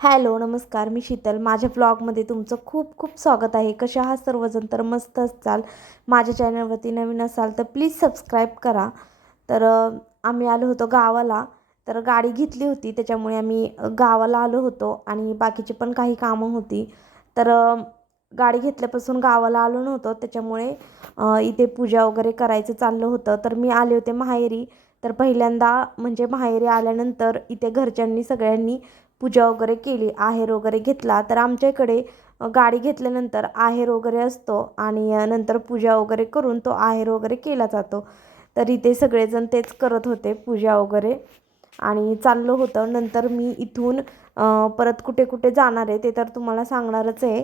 Hello नमस्कार मी शीतल. माझ्या ब्लॉगमध्ये तुमचं खूप खूप स्वागत आहे. कशा हा सर्वजण? तर मस्त असाल. माझ्या चॅनलवरती नवीन असाल तर प्लीज सबस्क्राईब करा. तर आम्ही आलो होतो गावाला. तर गाडी घेतली होती त्याच्यामुळे आम्ही गावाला आलो होतो आणि बाकीची पण काही कामं होती. तर गाडी घेतल्यापासून गावाला आलो नव्हतो. त्याच्यामुळे इथे पूजा वगैरे करायचं चाललं होतं. तर मी आले होते माहेरी. तर पहिल्यांदा म्हणजे माहेरी आल्यानंतर इथे घरच्यांनी सगळ्यांनी पूजा वगैरे केली आहेर वगैरे घेतला तर आमच्या इकडे गाडी घेतल्यानंतर आहेर वगैरे असतो आणि नंतर पूजा वगैरे करून तो आहेर वगैरे केला जातो. तर इथे सगळेजण तेच करत होते पूजा वगैरे. आणि चाललं होतं. नंतर मी इथून परत कुठे कुठे जाणार आहे ते तर तुम्हाला सांगणारच आहे.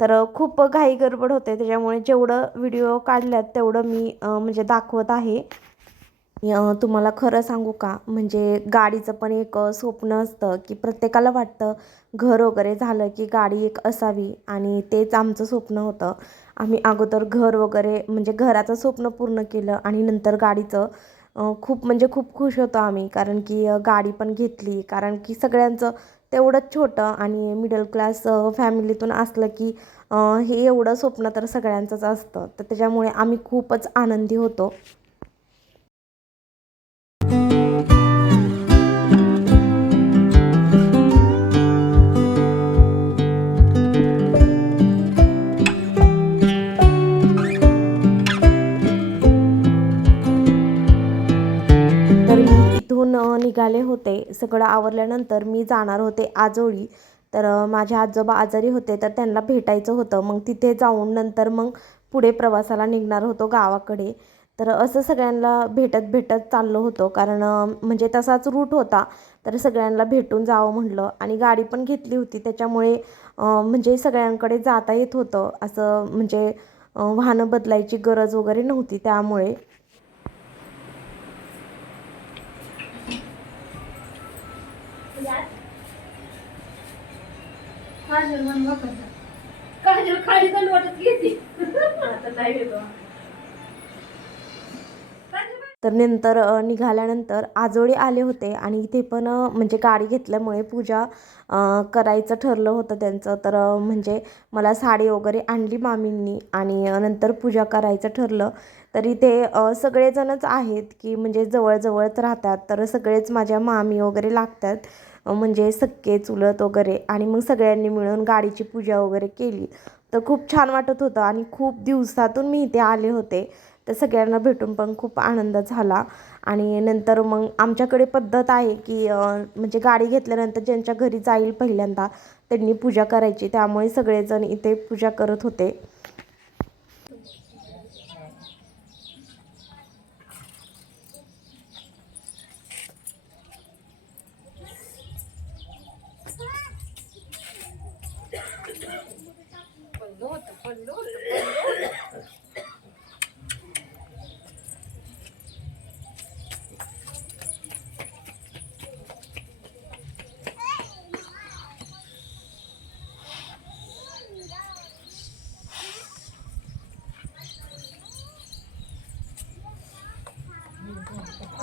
तर खूप घाई गडबड होते. त्याच्यामुळे जेवढं व्हिडिओ काढल्यात तेवढं मी म्हणजे दाखवत आहे. तुम्हाला खरं सांगू का? म्हणजे गाडीचं पण एक स्वप्न असतं की प्रत्येकाला वाटतं घर वगैरे झालं की गाडी एक असावी आणि तेच आमचं स्वप्न होतं. आम्ही अगोदर घर वगैरे म्हणजे घराचं स्वप्न पूर्ण केलं आणि नंतर गाडीचं खूप म्हणजे खूप खुश होतो आम्ही. कारण की गाडी पण घेतली. कारण की सगळ्यांचं तेवढंच छोटं आणि मिडल क्लास फॅमिलीतून असलं की हे एवढं स्वप्न तर सगळ्यांचंच असतं. तर त्याच्यामुळे आम्ही खूपच आनंदी होतो. निघाले होते सगळं आवरल्यानंतर मी जाणार होते आजोळी. तर माझे आजोबा आजारी होते तर त्यांना भेटायचं होतं. मग तिथे जाऊन नंतर मग पुढे प्रवासाला निघणार होतो गावाकडे. तर असं सगळ्यांना भेटत भेटत चाललो होतो. कारण म्हणजे तसाच रूट होता. तर सगळ्यांना भेटून जावं म्हटलं आणि गाडी पण घेतली होती. त्याच्यामुळे म्हणजे सगळ्यांकडे जाता येत होतं. असं म्हणजे वाहनं बदलायची गरज वगैरे नव्हती त्यामुळे. काजल म्हणून वापरतात. काजल खाली पण वाटत घेते. आता नाही येतो हो. तर नंतर निघाल्यानंतर आजोळी आले होते आणि इथे पण म्हणजे गाडी घेतल्यामुळे पूजा करायचं ठरलं होतं त्यांचं. तर म्हणजे मला साडी वगैरे आणली मामींनी आणि नंतर पूजा करायचं ठरलं. तर इथे सगळेजणच आहेत की म्हणजे जवळजवळच राहतात. तर सगळेच माझ्या मामी वगैरे लागतात म्हणजे सक्के चुलत वगैरे. आणि मग सगळ्यांनी मिळून गाडीची पूजा वगैरे केली. तर खूप छान वाटत होतं आणि खूप दिवसातून मी इथे आले होते. तर सगळ्यांना भेटून पण खूप आनंद झाला. आणि नंतर मग आमच्याकडे पद्धत आहे की म्हणजे गाडी घेतल्यानंतर ज्यांच्या घरी जाईल पहिल्यांदा त्यांनी पूजा करायची. त्यामुळे सगळेजण इथे पूजा करत होते.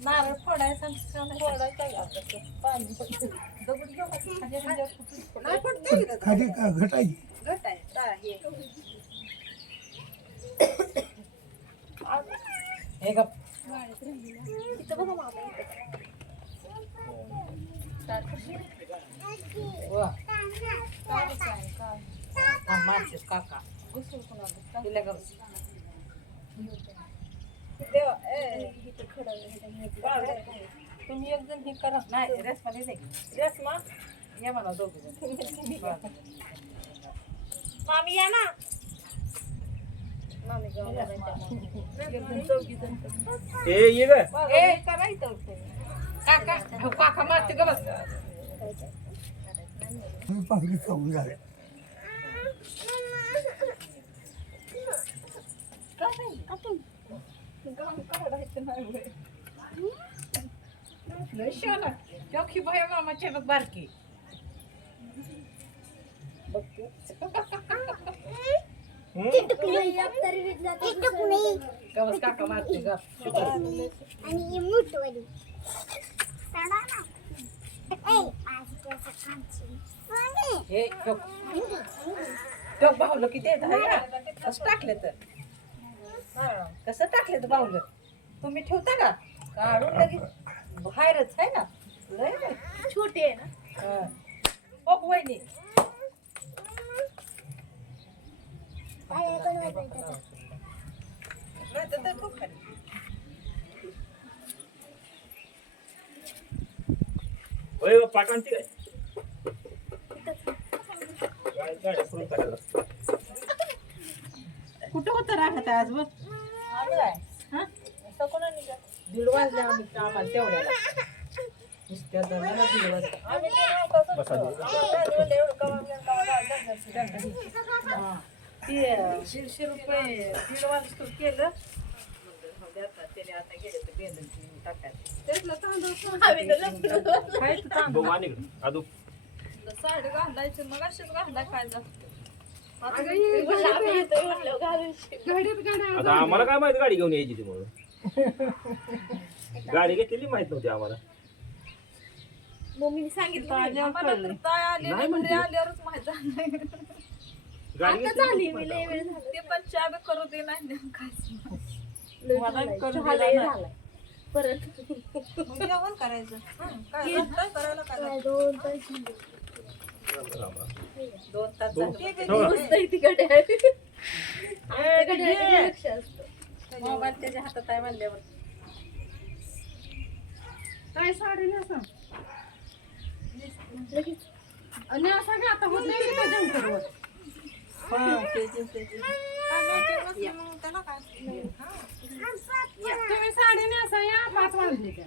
नारळ फोडायचा खाली का घटाई हे गप. मारतेस काका. तुम्ही एक जण हे करा. नाही रेसमा दे रेसमा ये म्हणा दोघे मामी या ना ए ये ग काका मारते ग बस. मी चौकी भय मामाच्या बघ बारकी गवस काका मारते ग आणि हे चौक चौक बाहुलं किती टाकले तर. कसं टाकले तर बाहुलं तुम्ही ठेवता का काढून लगेच बाहेरच आहे ना लय. छोटे आहे ना हा. वहिनी नाही तर ते खूप खाली. ओय पाटांची काय गाडी- गाडी सुरू करायला. कुठं होतं राहत आज बघ हा? दीड वाजले आम्ही आम्हाला तेवढ्याला. नुसत्या दराला दीड हा. ते दीडशे रुपये दीड वाजता केलं. तांदूळ. साडी घालायची मग अशीच घालाय काय जात आता आम्हाला काय माहिती गाडी घेऊन यायची ती म्हणून? गाडी घेतलेली माहीत नव्हती आम्हाला. मम्मीने सांगितलं आम्हाला तर ताय आली नाही घरी म्हणते. आल्यावरच माहीत झालं गाडी आता झाली घेतलेली मी लय वेळ झाला. ते पण चहा बी करू दे नाही काहीच चहा लय. झालाय. परत. मग जेवण करायचं. हं, काय काय करायला काय दोन तास झाले. दोन तास झाले. मस्त आहे तिकडे. लक्ष असतं. मोबाईल त्याच्या हातात आहे म्हणल्यावर. काय साडी नेसा? आणि असं आता होत नाही की त्या जंपरवर हा, तुम्ही साडी नेसा या पाच वाजले त्या.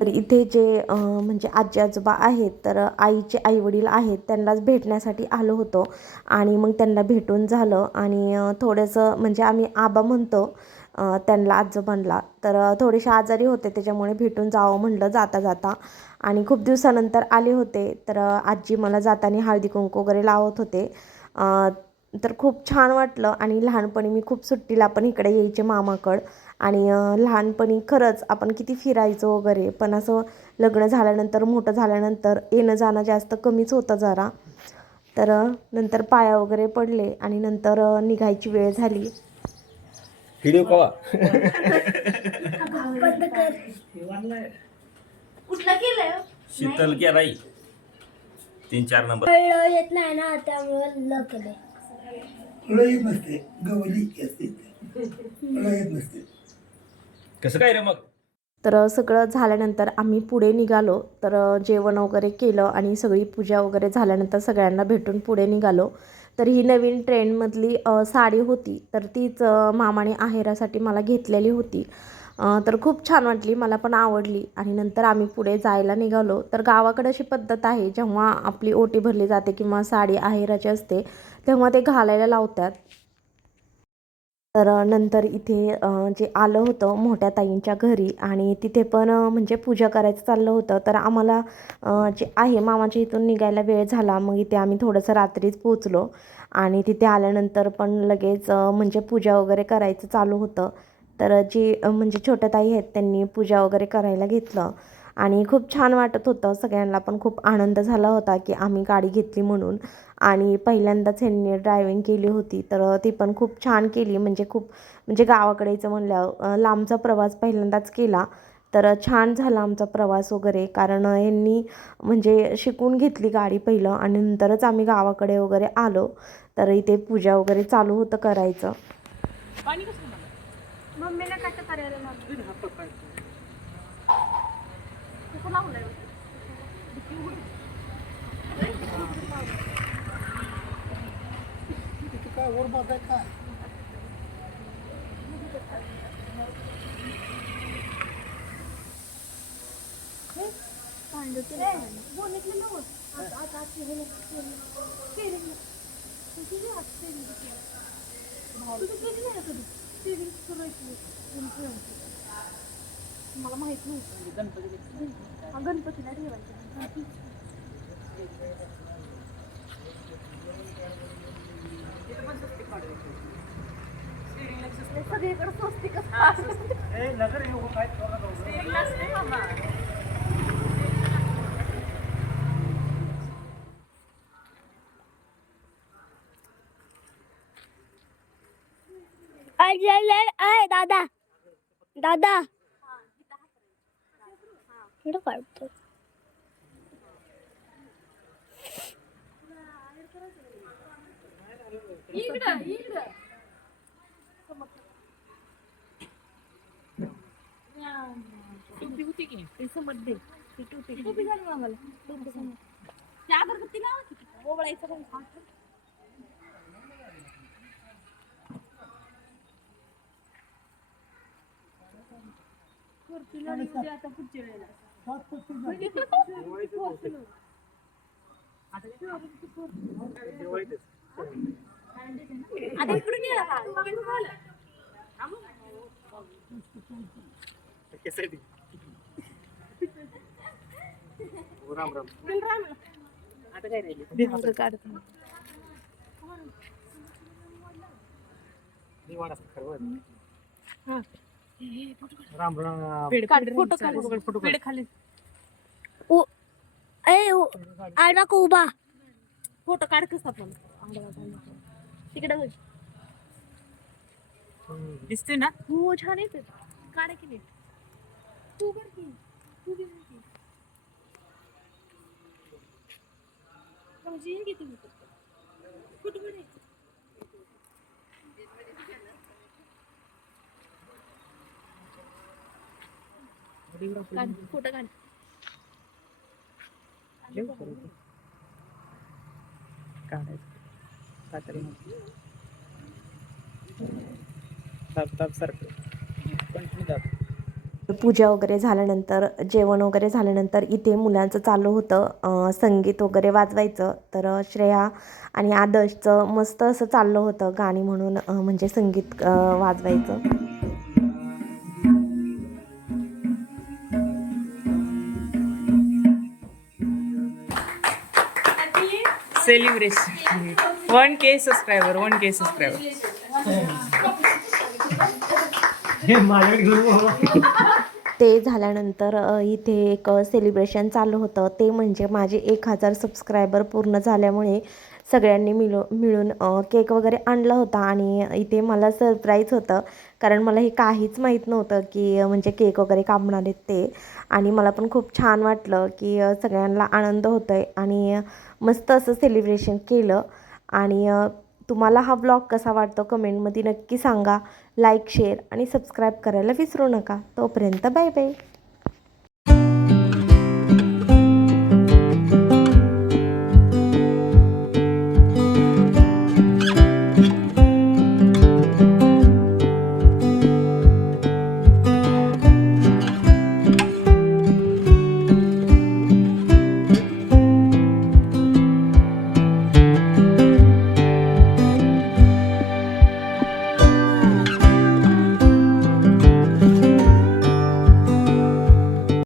तर इथे जे म्हणजे आजी आजोबा आहेत तर आईचे आईवडील आहेत त्यांनाच भेटण्यासाठी आलो होतो. आणि मग त्यांना भेटून झालं. आणि थोडंसं म्हणजे आम्ही आबा म्हणतो त्यांना आजोबांना. तर थोडेसे आजारी होते त्याच्यामुळे भेटून जावं म्हणलं जाता जाता आणि खूप दिवसानंतर आले होते. तर आजी मला जाताना हळदी कुंकू वगैरे लावत होते. तर खूप छान वाटलं. आणि लहानपणी मी खूप सुट्टीला पण इकडे यायचे मामाकड. आणि लहानपणी खरंच आपण किती फिरायचो वगैरे पण असं लग्न झाल्यानंतर मोठं झाल्यानंतर येणं जाणं जास्त कमीच होतं जरा. तर नंतर पाया वगैरे पडले आणि नंतर निघायची वेळ झाली. व्हिडिओ कवा? बंद कर कुठला केलंय? शीतल की राई तीन चार नंबर. येत नाही ना त्यामुळे येत नसते. गवली असते. येत नसते. कसं काय रे मग? तर सगळं झाल्यानंतर आम्ही पुढे निघालो. तर जेवण वगैरे केलं आणि सगळी पूजा वगैरे झाल्यानंतर सगळ्यांना भेटून पुढे निघालो. तर ही नवीन ट्रेंडमधली साडी होती. तर तीच मामाने आहेरासाठी मला घेतलेली होती. तर खूप छान वाटली मला पण आवडली. आणि नंतर आम्ही पुढे जायला निघालो. तर गावाकडे अशी पद्धत आहे जेव्हा आपली ओटी भरली जाते किंवा साडी आहेराची असते तेव्हा ते घालायला लावतात. तर नंतर इथे जे आलं होतं मोठ्या ताईंच्या घरी आणि तिथे पण म्हणजे पूजा करायचं चाललं होतं. तर आम्हाला जे आहे मामाच्या इथून निघायला वेळ झाला. मग इथे आम्ही थोडंसं रात्रीच पोचलो आणि तिथे आल्यानंतर पण लगेच म्हणजे पूजा वगैरे करायचं चालू होतं. तर जे म्हणजे छोट्या ताई आहेत त्यांनी पूजा वगैरे करायला घेतलं. आणि खूप छान वाटत होतं. सगळ्यांना पण खूप आनंद झाला होता की आम्ही गाडी घेतली म्हणून. आणि पहिल्यांदाच ह्यांनी ड्रायविंग केली होती. तर ती पण खूप छान केली. म्हणजे खूप म्हणजे गावाकडे यायचं म्हणल्यावर लांबचा प्रवास पहिल्यांदाच केला. तर छान झाला आमचा प्रवास वगैरे. कारण यांनी म्हणजे शिकून घेतली गाडी पहिलं आणि नंतरच आम्ही गावाकडे वगैरे आलो. तर इथे पूजा वगैरे चालू होतं करायचं मम्मीला कसं करायला लागलं कसं लावलंय काय वर बघाय काय बोलतलं नव्हतं मला माहीत नव्हतं. हा, गणपतीला ठेवायचं. सगळीकडे स्वस्तिकच आहे दादा. दादा. कुठं काढतो टोपी झाली आम्हाला त्या अगरबत्ती लावा ओवळायचं पण आता इकडून ये आता. इकडून बोला. बिल राहा मला. काढतो. काढ, फ़ोटो काढ. उ- ए, उ- आडवा का उभा फ़ोटो काढ कसा पण तिकडे बघ. दिसते ना हो छान येते काढ की नीट. तू बघ की तू बी की. म्हणजे किती होतं? कुठं काढ, फोटो काढ पूजा वगैरे झाल्यानंतर जेवण वगैरे झाल्यानंतर इथे मुलांचं चालू होतं संगीत वगैरे वाजवायचं. तर श्रेया आणि आदर्शचं मस्त असं चाललं होतं गाणी म्हणून म्हणजे संगीत वाजवायचं. Celebration one K subscriber one K subscriber ते झाल्यानंतर इथे एक सेलिब्रेशन चालू होतं. ते म्हणजे माझे एक हजार सबस्क्रायबर पूर्ण झाल्यामुळे सगळ्यांनी मिळू मिळून केक वगैरे आणला होता आणि इथे मला सरप्राईज होतं. कारण मला हे काहीच माहीत नव्हतं की म्हणजे केक वगैरे कापणार आहेत ते. आणि मला पण खूप छान वाटलं की सगळ्यांना आनंद होतो आहे आणि मस्त असं सेलिब्रेशन केलं. आणि तुम्हाला हा ब्लॉग कसा वाटतो कमेंटमध्ये नक्की सांगा. लाईक शेअर आणि सबस्क्राईब करायला विसरू नका. तोपर्यंत बाय बाय